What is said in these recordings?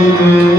ਬੈਰ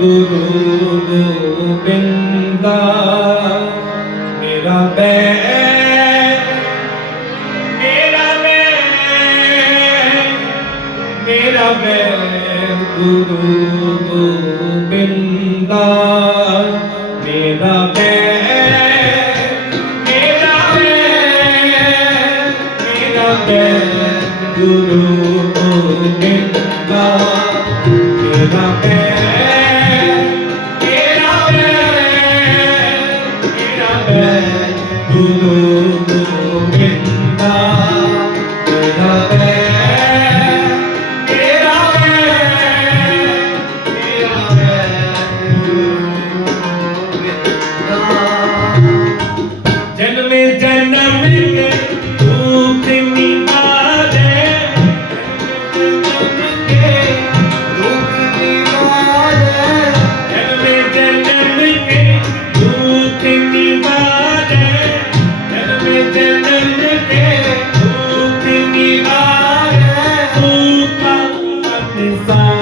ਗੁਰੂ ਗੋਬਿੰਦਾ ਗੁਰੂ ਮਨ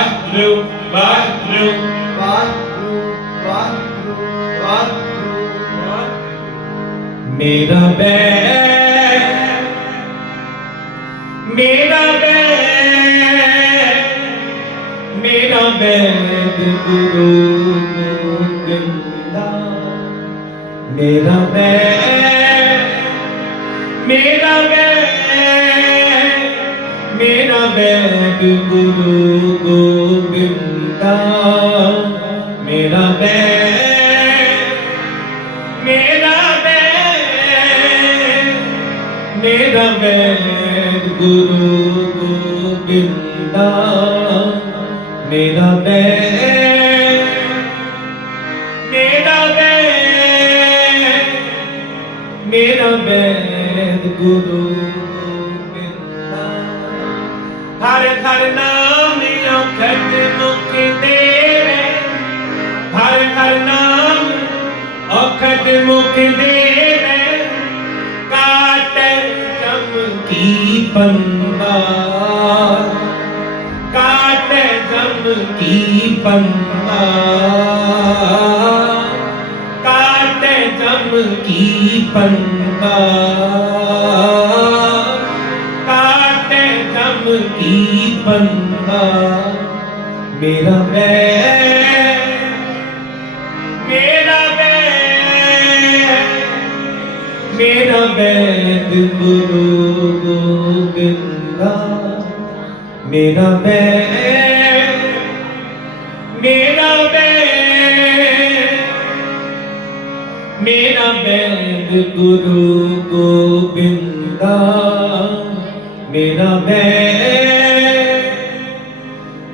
ਵਾਹਿਗੁਰੂ ਵਾਹਿਗੁਰੂ ਵਾਹਿਗੁਰੂ ਵਾਹਿਗੁਰੂ ਵਾਹਿਗੁਰੂ ਮੇਰਾ ਬੈਗ ਮੇਰਾ ਬੈਗ ਮੇਰਾ ਬੈਗ ਗੁਰੂ ਗੋਬਿੰਦ ਦਾ ਮੇਰਾ ਬੈਗ ਬੈਗ ਗੁਰੂ ਗੋਬਿੰਦਾ ਮੇਰਾ ਬੈਗ ਮੇਰਾ ਬੈਗ ਮੇਰਾ ਬੈਗ ਗੁਰੂ ਗੋਬਿੰਦਾ ਮੇਰਾ ਬੈਗ ਮੇਰਾ ਬੈਗ ਮੇਰਾ ਬੈਗ ਗੁਰੂ ਕੀ ਪੰਨਾ ਕਾਟੇ ਜਮ ਕੀ ਪੰਨਾ ਕਾਟੇ ਜਮ ਕੀ ਪੰਨਾ ਮੇਰਾ ਮੈਂ ਮੇਰਾ ਬੈਦ ਗੁਰੂ ਗੋਬਿੰਦਾ। ਮੇਰਾ ਬੈਦ ਮੇਰਾ ਬੈਂਦ ਗੁਰੂ ਗੋਬਿੰਦਾ, ਮੇਰਾ ਬੈਂਦ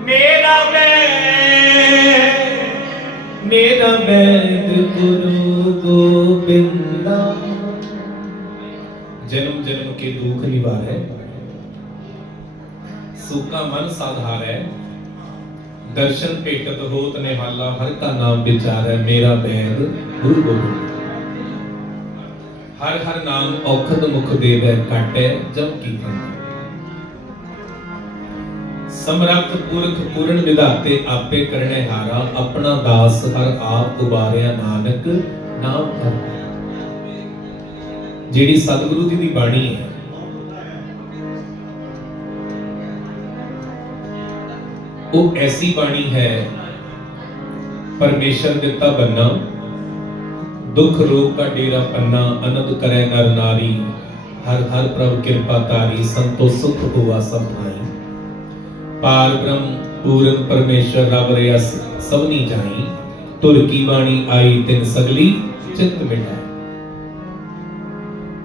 ਮੇਰਾ ਬੈਂਦ ਮੇਰਾ ਬੈਂਦ ਗੁਰੂ ਗੋਬਿੰਦਾ। ਜਨਮ ਜਨਮ ਕੇ ਦੁੱਖ ਨਿਵਾਰੈ ਸੁਖਾ ਮਨ ਸਾਧਾਰੈ, ਦਰਸ਼ਨ ਭੇਟਤ ਹੋਤ ਨਿਹਾਲਾ, ਹਰ ਕਾ ਨਾਮ ਵਿਚਾਰੈ, ਮੇਰਾ ਬੈਦ ਗੁਰੂ ਗੋਬਿੰਦ। ਹਰ ਹਰ ਨਾਮ ਔਖਦ ਮੁਖ ਦੇਵੈ ਕਾਟੈ ਜਮ ਕੀ ਸਮਰੱਥ ਪੁਰਖ ਪੂਰਨ ਵਿਧਾਤੇ ਆਪੇ ਕਰਨੇ ਹਾਰਾ, ਆਪਣਾ ਦਾਸ ਹਰ ਆਪ ਉਬਾਰਿਆ ਨਾਨਕ, ਨਾਮ ਕਰਦਾ ਜਿਹੜੀ ਸਤਿਗੁਰੂ ਜੀ ਦੀ ਬਾਣੀ ਹੈ। ਉਹ ਐਸੀ ਬਾਣੀ ਹੈ, ਪਰਮੇਸ਼ਰ ਦਿੱਤਾ ਬੰਨਾ ਦੁੱਖ ਰੋਗ ਕਾ ਡੇਰਾ ਪੰਨਾ ਅਨੰਦ ਕਰੈ ਨਰ। ਨਾਰੀ ਹਰ ਹਰ ਪ੍ਰਭ ਕਿਰਪਾ ਤਾਰੀ ਸੰਤੋ ਸੁਖ ਹੋਵਾ ਸਭ ਥਾਈ ਪਾਰ ਬ੍ਰਹਮ, ਪੂਰਨ ਪਰਮੇਸ਼ਰ, ਰਬ ਰਿਆ ਸਭਨੀ ਜਾਈ। ਤੁਰ ਕੀ ਬਾਣੀ ਆਈ ਤਿਨ ਸਗਲੀ, ਚਿਤ ਮਿਟਾਈ।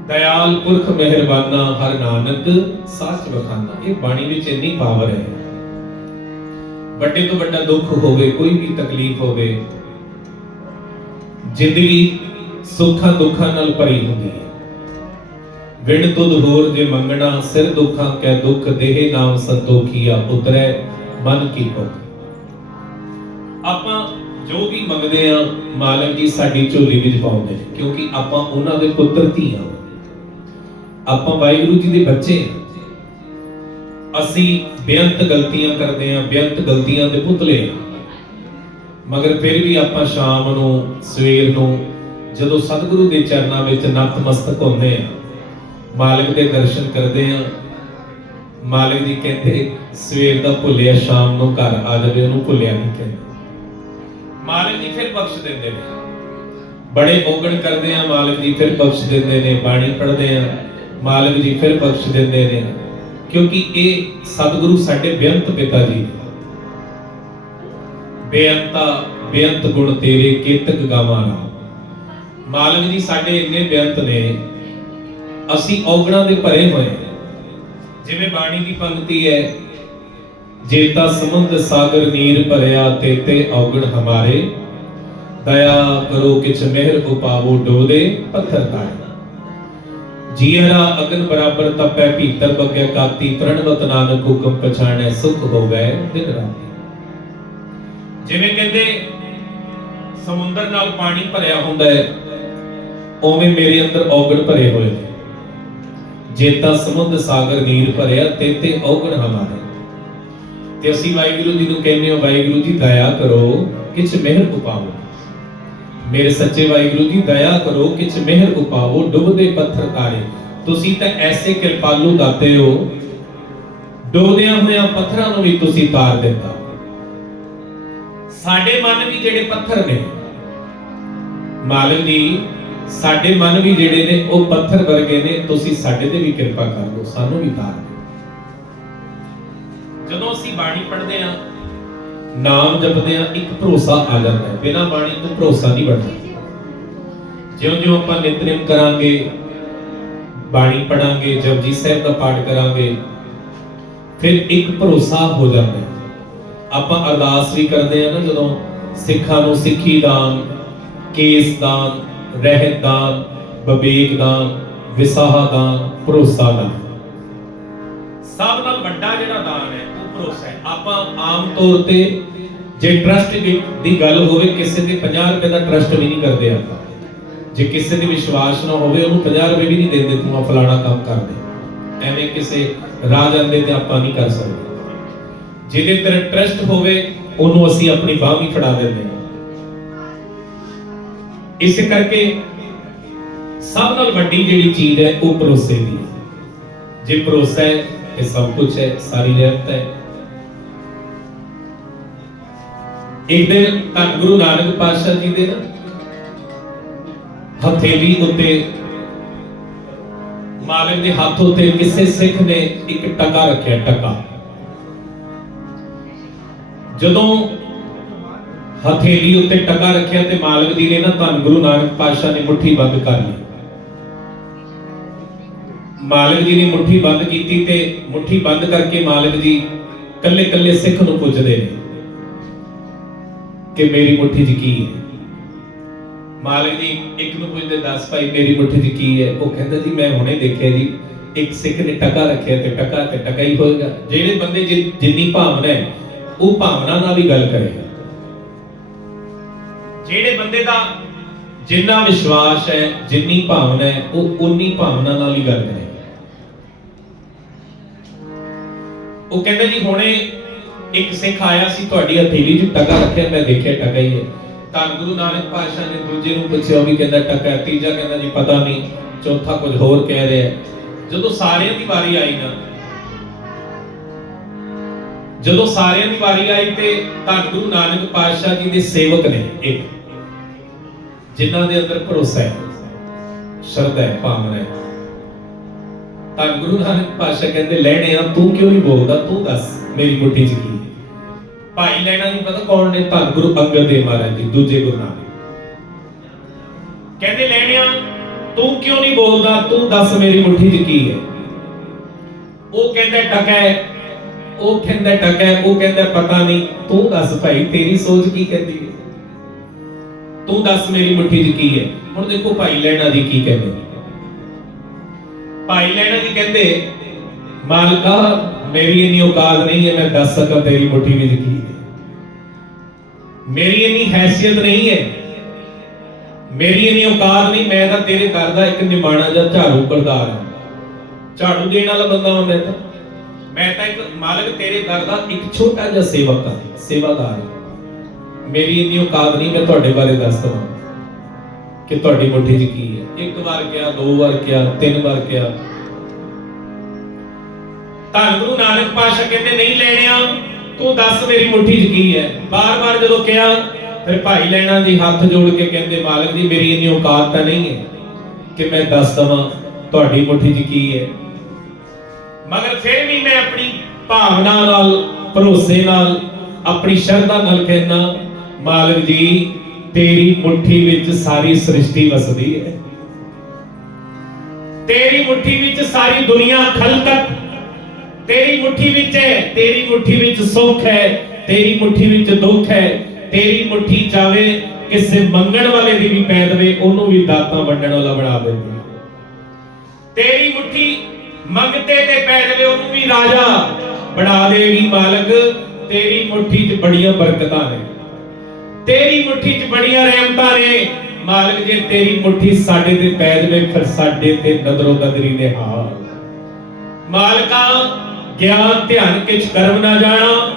ਦਇਆਲ ਪੁਰਖ ਮਿਹਰਬਾਨਾ, ਹਰ ਨਾਨਕ ਸਾਚ ਵਖਾਨਾ। ਇਹ ਬਾਣੀ ਵਿੱਚ ਇੰਨੀ ਪਾਵਰ ਹੈ। ਵੱਡੇ ਤੋਂ ਵੱਡਾ ਦੁੱਖ ਹੋਵੇ, ਕੋਈ ਵੀ ਤਕਲੀਫ ਹੋਵੇ ਜ਼ਿੰਦਗੀ ਸੁੱਖਾਂ ਦੁੱਖਾਂ ਨਾਲ ਭਰੀ ਹੁੰਦੀ ਹੈ। ਵਿਣ ਤੁਧ ਹੋਰ ਜੇ ਮੰਗਣਾ, ਸਿਰ ਦੁੱਖਾਂ ਕੈ ਦੁੱਖ, ਦੇਹ ਨਾਮ ਸੰਤੋਖੀਆ ਉਤਰੈ, ਮਨ ਕੀ ਭੁੱਖ। ਆਪਾਂ ਜੋ ਵੀ ਮੰਗਦੇ ਆ, ਮਾਲਕ ਜੀ ਸਾਡੀ ਝੋਲੀ ਵਿੱਚ ਪਾਉਂਦੇ ਕਿਉਂਕਿ ਆਪਾਂ ਉਹਨਾਂ ਦੇ ਪੁੱਤਰ ਧੀ ਹਾਂ ਆਪਾਂ ਵਾਹਿਗੁਰੂ ਜੀ ਦੇ ਬੱਚੇ ਹਾਂ ਅਸੀਂ ਬੇਅੰਤ ਗਲਤੀਆਂ ਕਰਦੇ ਹਾਂ ਬੇਅੰਤ ਗਲਤੀਆਂ ਦੇ ਪੁਤਲੇ ਹਾਂ ਮਗਰ ਫਿਰ ਵੀ ਆਪਾਂ ਸ਼ਾਮ ਨੂੰ, ਸਵੇਰ ਨੂੰ ਜਦੋਂ ਸਤਿਗੁਰੂ ਦੇ ਚਰਨਾਂ ਵਿੱਚ ਨਤਮਸਤਕ ਹੁੰਦੇ ਆ, ਮਾਲਕ ਦੇ ਦਰਸ਼ਨ ਕਰਦੇ ਆ, ਮਾਲਕ ਜੀ ਕਹਿੰਦੇ, ਸਵੇਰ ਦਾ ਭੁੱਲਿਆ, ਸ਼ਾਮ ਨੂੰ ਘਰ ਆ ਜਾਵੇ, ਉਹਨੂੰ ਭੁੱਲਿਆ ਨਹੀਂ ਕਹਿੰਦੇ। ਮਾਲਕ ਜੀ ਫਿਰ ਬਖਸ਼ ਦਿੰਦੇ ਨੇ। ਬੜੇ ਔਗਣ ਕਰਦੇ ਆ, ਮਾਲਕ ਜੀ ਫਿਰ ਬਖਸ਼ ਦਿੰਦੇ ਨੇ, ਬਾਣੀ ਪੜ੍ਹਦੇ ਆ, ਮਾਲਕ ਜੀ ਫਿਰ ਬਖਸ਼ ਦਿੰਦੇ ਨੇ। ਕਿਉਂਕਿ ਇਹ ਸਤਿਗੁਰੂ ਸਾਡੇ ਬੇਅੰਤ ਪਿਤਾ ਜੀ ਨੇ। ਬੇਅੰਤਾ, ਬੇਅੰਤ ਗੁਣ ਤੇਰੇ ਕੀਰਤਕ ਗਾਵਾਂ ਨਾ ਮਾਲਕ ਜੀ, ਸਾਡੇ ਇੰਨੇ ਬੇਅੰਤ ਨੇ, ਅਸੀਂ ਔਗਣਾਂ ਦੇ ਭਰੇ ਹੋਏ ਜਿਵੇਂ ਬਾਣੀ ਦੀ ਪੰਕਤੀ ਹੈ, ਜੇਤਾ ਸਮੁੰਦ ਸਾਗਰ ਨੀਰ ਭਰਿਆ ਤੇ ਤੇ ਔਗਣ ਹਮਾਰੇ। ਦਇਆ ਕਰੋ ਕਿਛ ਮਿਹਰ ਉਪਾਵੋ ਡੋਲੇ ਪੱਥਰ ਤਾਰੇ। ਜੀਰਾ ਅਗਨ ਬਰਾਬਰ ਤਪੈ, ਭੀਤਰ ਬਗਿਆ ਕਾਤੀ ਪ੍ਰਣਵਤ ਨਾਨਕ ਹੁਕਮ ਪਛਾਣੈ, ਸੁਖ ਹੋਵੇ ਦਿਨ ਰਾਤੀ। ਜਿਵੇਂ ਕਹਿੰਦੇ, ਸਮੁੰਦਰ ਨਾਲ ਪਾਣੀ ਭਰਿਆ ਹੁੰਦਾ ਹੈ, ਉਵੇਂ ਮੇਰੇ ਅੰਦਰ ਔਗਣ ਭਰੇ ਹੋਏ ਨੇ। ਜੇਤਾ ਸਮੁੰਦ ਸਾਗਰ ਨੀਰ ਭਰਿਆ, ਤੇ ਤੇ ਔਗਣ ਹਮਾਰੇ ਤੇ ਅਸੀਂ ਵਾਹਿਗੁਰੂ ਜੀ ਨੂੰ ਕਹਿੰਦੇ ਹਾਂ, ਵਾਹਿਗੁਰੂ ਜੀ ਦਇਆ ਕਰੋ, ਕਿਛ ਮਿਹਰ ਉਪਾਵੋ ਮੇਰੇ ਸੱਚੇ ਵਾਹਿਗੁਰੂ ਜੀ, ਦਇਆ ਕਰੋ, ਕਿਛ ਮਿਹਰ ਉਪਾਵੋ ਡੁੱਬਦੇ ਪੱਥਰ ਤਾਰੇ। ਤੁਸੀਂ ਤਾਂ ਐਸੇ ਕਿਰਪਾਲੂ ਦਾਤੇ ਹੋ ਡੋਬਦਿਆਂ ਹੋਇਆਂ ਪੱਥਰਾਂ ਨੂੰ ਵੀ ਤੁਸੀਂ ਤਾਰ ਦਿੱਤਾ ਸਾਡੇ ਮਨ ਵੀ ਜਿਹੜੇ ਪੱਥਰ ਨੇ, ਮਾਲਕ ਜੀ, ਸਾਡੇ ਮਨ ਵੀ ਜਿਹੜੇ ਨੇ ਉਹ ਪੱਥਰ ਵਰਗੇ ਨੇ, ਤੁਸੀਂ ਸਾਡੇ ਤੇ ਵੀ ਕਿਰਪਾ ਕਰ ਦਿਓ, ਸਾਨੂੰ ਵੀ ਤਾਰ ਦਿਓ। ਜਦੋਂ ਅਸੀਂ ਬਾਣੀ ਪੜ੍ਹਦੇ ਆ ਨਾਮ ਜਪਦੇ ਆ ਇੱਕ ਭਰੋਸਾ ਆ ਜਾਂਦਾ ਹੈ। ਬਿਨਾਂ ਬਾਣੀ ਤੋਂ ਭਰੋਸਾ ਨਹੀਂ ਬਣਦਾ। ਜਿਉਂ-ਜਿਉਂ ਆਪਾਂ ਨਿਤਨੇਮ ਕਰਾਂਗੇ, ਬਾਣੀ ਪੜਾਂਗੇ ਜਪਜੀ ਸਾਹਿਬ ਦਾ ਪਾਠ ਕਰਾਂਗੇ, ਫਿਰ ਇੱਕ ਭਰੋਸਾ ਹੋ ਜਾਂਦਾ ਆਪਾਂ ਅਰਦਾਸ ਵੀ ਕਰਦੇ ਆ ਨਾ ਜਦੋਂ ਸਿੱਖਾਂ ਨੂੰ ਸਿੱਖੀ ਦਾਨ, ਕੇਸ ਦਾਨ, ਰਹਿਤ ਦਾਨ ਬਬੇਕ ਦਾਨ, ਵਿਸਾਹਾ ਦਾਨ, ਭਰੋਸਾ ਦਾਨ। ਸਭ ਨਾਲ ਵੱਡਾ ਜਿਹੜਾ ਦਾਨ ਹੈ, ਉਹ ਭਰੋਸਾ ਹੈ। ਆਪਾਂ ਆਮ ਤੌਰ ਤੇ ਜੇ ਟਰਸਟ ਦੀ ਗੱਲ ਹੋਵੇ, ਕਿਸੇ ਦੇ 50 ਰੁਪਏ ਦਾ ਟਰਸਟ ਵੀ ਨਹੀਂ ਕਰਦੇ ਆਪਾਂ। ਜੇ ਕਿਸੇ ਦੇ ਵਿਸ਼ਵਾਸ ਨਾ ਹੋਵੇ, ਉਹਨੂੰ 50 ਰੁਪਏ ਵੀ ਨਹੀਂ ਦਿੰਦੇ, ਤੂੰ ਆ ਫਲਾਣਾ ਕੰਮ ਕਰ ਦੇ। ਐਵੇਂ ਕਿਸੇ ਰਾਹ ਜਾਂਦੇ ਤੇ ਆਪਾਂ ਨਹੀਂ ਕਰ ਸਕਦੇ। ਜਿਹਦੇ ਤੇ ਟਰਸਟ ਹੋਵੇ, ਉਹਨੂੰ ਅਸੀਂ ਆਪਣੀ ਬਾਹ ਵੀ ਫੜਾ ਦਿੰਦੇ ਹਾਂ। ਇਸ ਕਰਕੇ ਸਭ ਨਾਲ ਵੱਡੀ ਜਿਹੜੀ ਚੀਜ਼ ਹੈ, ਉਹ ਭਰੋਸੇ ਦੀ ਹੈ। ਜੇ ਭਰੋਸਾ ਹੈ, ਇਹ ਸਭ ਕੁਝ ਹੈ, ਸਾਰੀ ਰਹਿਮਤ ਹੈ। ਇੱਕ ਦਿਨ ਧੰਨ ਗੁਰੂ ਨਾਨਕ ਪਾਤਸ਼ਾਹ ਜੀ ਦੇ ਨਾ ਹਥੇਲੀ ਉੱਤੇ ਮਾਲਕ ਦੇ ਹੱਥ ਉੱਤੇ ਕਿਸੇ ਸਿੱਖ ਨੇ ਇੱਕ ਟਕਾ ਰੱਖਿਆ, ਟਕਾ। ਜਦੋਂ ਹਥੇਲੀ ਉੱਤੇ ਟਕਾ ਰੱਖਿਆ ਤੇ ਮਾਲਕ ਜੀ ਨੇ ਨਾ ਧੰਨ ਗੁਰੂ ਨਾਨਕ ਪਾਤਸ਼ਾਹ ਨੇ ਮੁੱਠੀ ਬੰਦ ਕਰ ਲਈ। ਮਾਲਕ ਜੀ ਨੇ ਮੁੱਠੀ ਬੰਦ ਕੀਤੀ ਤੇ ਮੁੱਠੀ ਬੰਦ ਕਰਕੇ ਮਾਲਕ ਜੀ ਕੱਲੇ ਕੱਲੇ ਸਿੱਖ ਨੂੰ ਪੁੱਛਦੇ ਨੇ ਕਿ ਮੇਰੀ ਮੁੱਠੀ 'ਚ ਕੀ ਹੈ। ਮਾਲਕ ਜੀ ਇੱਕ ਨੂੰ ਪੁੱਛਦੇ ਦੱਸ ਭਾਈ, ਮੇਰੀ ਮੁੱਠੀ 'ਚ ਕੀ ਹੈ? ਉਹ ਕਹਿੰਦਾ ਜੀ, ਮੈਂ ਹੁਣੇ ਦੇਖਿਆ ਜੀ, ਇੱਕ ਸਿੱਖ ਨੇ ਟਕਾ ਰੱਖਿਆ ਤੇ ਟਕਾ ਤੇ ਟਕਾ ਹੀ ਹੋਏਗਾ। ਜਿਹੜੇ ਬੰਦੇ ਜਿੰਨੀ ਭਾਵਨਾ ਹੈ ਉਹ ਭਾਵਨਾ ਨਾਲ ਵੀ ਗੱਲ ਕਰੇਗਾ। ਜਿਹੜੇ ਬੰਦੇ ਦਾ ਜਿੰਨਾ ਵਿਸ਼ਵਾਸ ਹੈ ਜਿੰਨੀ ਭਾਵਨਾ ਹੈ ਉਹ ਉਨੀ ਭਾਵਨਾ ਨਾਲ ਹੀ ਗੱਲ ਕਰੇਗਾ। ਉਹ ਕਹਿੰਦਾ ਜੀ ਹੁਣੇ ਇੱਕ ਸਿੱਖ ਆਇਆ ਸੀ ਤੁਹਾਡੀ ਹਥੇਲੀ 'ਚ ਟਕਾ ਰੱਖਿਆ ਮੈਂ ਦੇਖਿਆ ਟਕਾ ਹੀ ਹੈ। ਤਾਂ ਗੁਰੂ ਨਾਨਕ ਪਾਤਸ਼ਾਹ ਨੇ ਦੂਜੇ ਨੂੰ ਪੁੱਛਿਆ ਉਹ ਵੀ ਕਹਿੰਦਾ ਟਕਾ ਤੀਜਾ ਕਹਿੰਦਾ ਜੀ ਪਤਾ ਨਹੀਂ ਚੌਥਾ ਕੁਝ ਹੋਰ ਕਹਿ ਰਿਹਾ। ਜਦੋਂ ਸਾਰਿਆਂ ਦੀ ਵਾਰੀ ਆਈ ਨਾ ਜਦੋਂ ਸਾਰਿਆਂ ਦੀ ਵਾਰੀ ਆਈ ਤੇ ਤਾਂ ਗੁਰੂ ਨਾਨਕ ਪਾਤਸ਼ਾਹ ਜੀ ਦੇ ਸੇਵਕ ਨੇ ਇੱਕ ਜਿਨ੍ਹਾਂ ਦੇ ਅੰਦਰ ਭਰੋਸਾ ਹੈ, ਸ਼ਰਧਾ ਹੈ, ਭਾਵਨਾ ਹੈ। ਤਾਂ ਗੁਰੂ ਨਾਨਕ ਪਾਤਸ਼ਾਹ ਕਹਿੰਦੇ, ਲੈਣੇ ਆ, ਤੂੰ ਕਿਉਂ ਨਹੀਂ ਬੋਲਦਾ? ਤੂੰ ਦੱਸ, ਮੇਰੀ ਮੁੱਠੀ 'ਚ ਕੀ ਭਾਈ ਲੈਣਾ ਨਹੀਂ ਪਤਾ ਕੌਣ ਨੇ, ਧੰਨ ਗੁਰੂ ਅੰਗਦ ਦੇਵ ਮਹਾਰਾਜ ਜੀ, ਦੂਜੇ ਗੁਰੂ ਨਾਨਕ। ਕਹਿੰਦੇ, ਲੈਣੇ ਆ, ਤੂੰ ਕਿਉਂ ਨਹੀਂ ਬੋਲਦਾ? ਤੂੰ ਦੱਸ, ਮੇਰੀ ਮੁੱਠੀ 'ਚ ਕੀ ਹੈ। ਉਹ ਕਹਿੰਦਾ, ਟਕਾ ਹੈ ਉਹ ਕਹਿੰਦਾ ਟਕਾ ਉਹ ਕਹਿੰਦਾ ਪਤਾ ਨਹੀਂ। ਤੂੰ ਦੱਸ ਭਾਈ, ਤੇਰੀ ਸੋਚ ਕੀ ਕਹਿੰਦੀ ਹੈ? ਤੂੰ ਦੱਸ ਮੇਰੀ ਮੁੱਠੀ 'ਚ ਕੀ ਹੈ? ਹੁਣ ਦੇਖੋ ਭਾਈ ਲੈਣਾ ਦੀ ਕੀ ਕਹਿੰਦੇ ਭਾਈ ਲੈਣਾ ਜੀ ਕਹਿੰਦੇ, ਮਾਲਕਾ, ਮੇਰੀ ਇੰਨੀ ਔਕਾਤ ਨਹੀਂ ਹੈ, ਮੈਂ ਦੱਸ ਸਕਾਂ ਤੇਰੀ ਮੁੱਠੀ ਵਿੱਚ ਕੀ ਹੈ। ਮੇਰੀ ਇੰਨੀ ਹੈਸੀਅਤ ਨਹੀਂ ਹੈ। ਮੇਰੀ ਇੰਨੀ ਔਕਾਤ ਨਹੀਂ, ਮੈਂ ਤਾਂ ਤੇਰੇ ਘਰ ਦਾ ਇੱਕ ਨਿਮਾਣਾ ਜਾਂ ਝਾੜੂ ਕਰਦਾਰ ਹਾਂ। ਝਾੜੂ ਦੇਣ ਵਾਲਾ ਬੰਦਾ ਹਾਂ ਮੈਂ ਤਾਂ। ਮੈਂ ਤਾਂ ਇੱਕ ਮਾਲਕ ਤੇਰੇ ਘਰ ਦਾ ਇੱਕ ਛੋਟਾ ਜਿਹਾ ਸੇਵਕ ਹਾਂ, ਸੇਵਾਦਾਰ ਹਾਂ। ਮੇਰੀ ਇੰਨੀ ਔਕਾਤ ਨਹੀਂ, ਮੈਂ ਤੁਹਾਡੇ ਬਾਰੇ ਦੱਸ ਦਵਾਂ ਕਿ ਤੁਹਾਡੀ ਮੁੱਠੀ 'ਚ ਕੀ ਹੈ। ਇੱਕ ਵਾਰ ਕਿਹਾ, ਦੋ ਵਾਰ ਕਿਹਾ, ਤਿੰਨ ਵਾਰ ਕਿਹਾ। ਧੰਨ ਗੁਰੂ ਨਾਨਕ ਪਾਤਸ਼ਾਹ ਕਹਿੰਦੇ, ਨਹੀਂ ਲੈਣਿਆ, ਤੂੰ ਦੱਸ ਮੇਰੀ ਮੁੱਠੀ 'ਚ ਕੀ ਹੈ? ਬਾਰ-ਬਾਰ ਜਦੋਂ ਕਿਹਾ, ਫਿਰ ਭਾਈ ਲੈਣਾ ਜੀ ਹੱਥ ਜੋੜ ਕੇ ਕਹਿੰਦੇ, ਮਾਲਕ ਜੀ, ਮੇਰੀ ਇੰਨੀ ਔਕਾਤ ਤਾਂ ਨਹੀਂ ਹੈ ਕਿ ਮੈਂ ਦੱਸ ਦਵਾਂ, ਤੁਹਾਡੀ ਮੁੱਠੀ 'ਚ ਕੀ ਹੈ? ਮਗਰ ਫਿਰ ਵੀ ਮੈਂ ਆਪਣੀ ਭਾਵਨਾ ਨਾਲ, ਭਰੋਸੇ ਨਾਲ, ਆਪਣੀ ਸ਼ਰਧਾ ਨਾਲ ਕਹਿਣਾ ਮਾਲਕ ਜੀ, ਤੇਰੀ ਮੁੱਠੀ ਵਿੱਚ ਸਾਰੀ ਸ੍ਰਿਸ਼ਟੀ ਵਸਦੀ ਹੈ। ਤੇਰੀ ਮੁੱਠੀ ਵਿੱਚ ਸਾਰੀ ਦੁਨੀਆ ਖਲਕਤ ਤੇਰੀ ਮੁੱਠੀ ਵਿੱਚ ਹੈ, ਤੇਰੀ ਮੁੱਠੀ ਵਿੱਚ ਸੁੱਖ ਹੈ, ਤੇਰੀ ਮੁੱਠੀ ਵਿੱਚ ਦੁੱਖ ਹੈ। ਤੇਰੀ ਮੁੱਠੀ ਚਾਵੇ ਕਿਸੇ ਮੰਗਣ ਵਾਲੇ ਦੀ ਵੀ ਪੈ ਦੇਵੇ, ਉਹਨੂੰ ਵੀ ਦਾਤਾਂ ਵੰਡਣ ਵਾਲਾ ਬਣਾ ਦਿੰਦੀ ਤੇਰੀ ਮੁੱਠੀ ਮੰਗਤੇ ਤੇ ਪੈ ਜਾਵੇ ਉਹਨੂੰ ਵੀ ਰਾਜਾ। ਬਣਾ ਦੇਗੀ ਮਾਲਕ, ਤੇਰੀ ਮੁੱਠੀ 'ਚ ਬੜੀਆਂ ਬਰਕਤਾਂ ਨੇ। ਤੇਰੀ ਮੁੱਠੀ 'ਚ ਬੜੀਆਂ ਰਹਿਮਤਾਂ ਨੇ। ਮਾਲਕ, ਜੇ ਤੇਰੀ ਮੁੱਠੀ ਸਾਡੇ ਤੇ ਪੈ ਜਾਵੇ, ਫਿਰ ਸਾਡੇ ਤੇ ਨਦਰੋ ਨਦਰੀ ਨੇ ਹਾਲ। ਮਾਲਕਾ, ਗਿਆਨ, ਧਿਆਨ, ਕਿਛ ਕਰਮ ਨਾ ਜਾਣਾ,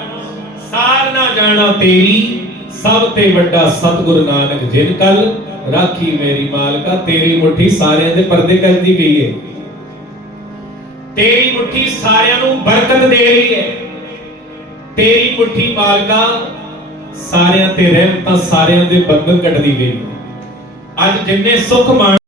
ਸਾਰ ਨਾ ਜਾਣਾ ਤੇਰੀ। ਸਭ ਤੇ ਵੱਡਾ ਸਤਿਗੁਰੂ ਨਾਨਕ ਜਿਨ ਕਲ ਰਾਖੀ ਮੇਰੀ ਮਾਲਕਾ, ਤੇਰੀ ਮੁੱਠੀ ਸਾਰਿਆਂ ਦੇ ਪਰਦੇ ਕਰਦੀ ਗਈ ਏ। ਤੇਰੀ ਮੁੱਠੀ ਸਾਰਿਆਂ ਨੂੰ ਬਰਕਤ ਦੇ ਰਹੀ ਹੈ। ਤੇਰੀ ਮੁੱਠੀ ਮਾਲਕਾ ਸਾਰਿਆਂ ਤੇ ਰਹਿਮਤਾਂ ਸਾਰਿਆਂ ਦੇ ਬੰਧਨ ਕੱਟਦੀ ਗਈ ਅੱਜ ਜਿੰਨੇ ਸੁੱਖ ਮਾਣ